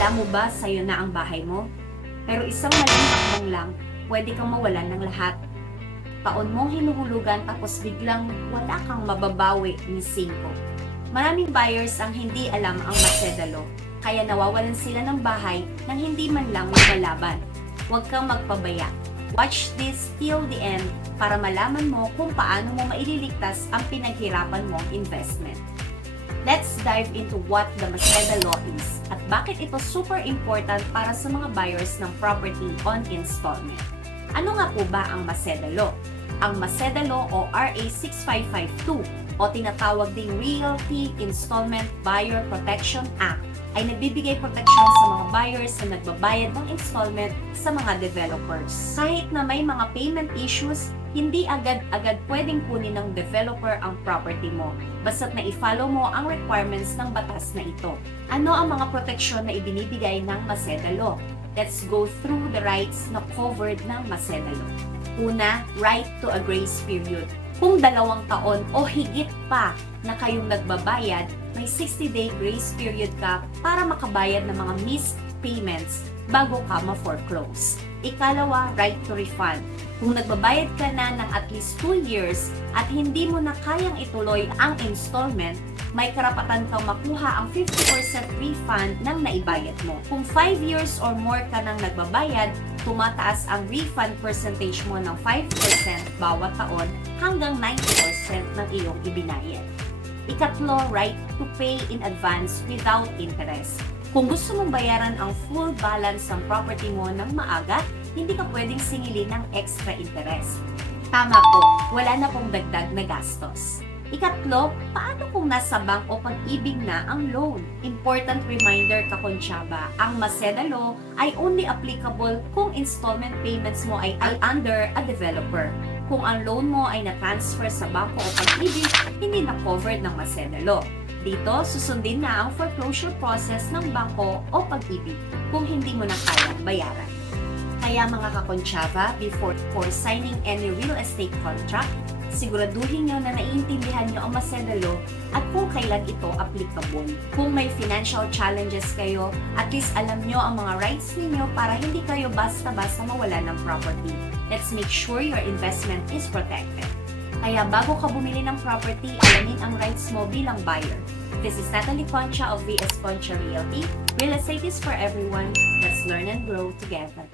Akala mo ba sa'yo na ang bahay mo? Pero isang maling takbong lang, pwede kang mawalan ng lahat. Taon mong hinuhulugan tapos biglang wala kang mababawi ni Cinco. Maraming buyers ang hindi alam ang masedalo, kaya nawawalan sila ng bahay nang hindi man lang lumalaban. Huwag kang magpabaya. Watch this till the end para malaman mo kung paano mo maililigtas ang pinaghirapan mong investment. Let's dive into what the Maceda Law is at bakit ito super important para sa mga buyers ng property on installment. Ano nga po ba ang Maceda Law? Ang Maceda Law o RA 6552 o tinatawag ding Realty Installment Buyer Protection Act ay nagbibigay proteksyon sa mga buyers na nagbabayad ng installment sa mga developers. Kahit na may mga payment issues, hindi agad-agad pwedeng kunin ng developer ang property mo basta't na i-follow mo ang requirements ng batas na ito. Ano ang mga proteksyon na ibinibigay ng Maceda Law? Let's go through the rights na covered ng Maceda Law. Una, right to a grace period. Kung dalawang taon o higit pa na kayong nagbabayad, may 60-day grace period ka para makabayad ng mga missed payments bago ka ma-foreclose. Ikalawa, right to refund. Kung nagbabayad ka na ng at least 2 years at hindi mo na kayang ituloy ang installment, may karapatan kang makuha ang 50% refund ng naibayad mo. Kung 5 years or more ka nang nagbabayad, tumataas ang refund percentage mo ng 5% bawat taon hanggang 90% ng iyong ibinayad. Ikatlo, right to pay in advance without interest. Kung gusto mong bayaran ang full balance ng property mo ng maaga, hindi ka pwedeng singilin ng extra interest. Tama po, wala na pong dagdag na gastos. Ikatlo, paano kung nasa bank o pag-ibig na ang loan? Important reminder ka Conchaba, ang Maceda Law ay only applicable kung installment payments mo ay, ay under a developer. Kung ang loan mo ay na-transfer sa bangko o pag-ibig, hindi na covered ng Maceda Law. Dito, susundin na ang foreclosure process ng bangko o pag-ibig kung hindi mo na kayang bayaran. Kaya mga kakonsyaba, before for signing any real estate contract, siguraduhin nyo na naiintindihan nyo ang Maceda Law at kung kailan ito applicable. Kung may financial challenges kayo, at least alam nyo ang mga rights ninyo para hindi kayo basta-basta mawala ng property. Let's make sure your investment is protected. Kaya bago ka bumili ng property, alamin ang rights mo bilang buyer. This is Natalie Concha of VS Concha Realty. Real estate is for everyone. Let's learn and grow together.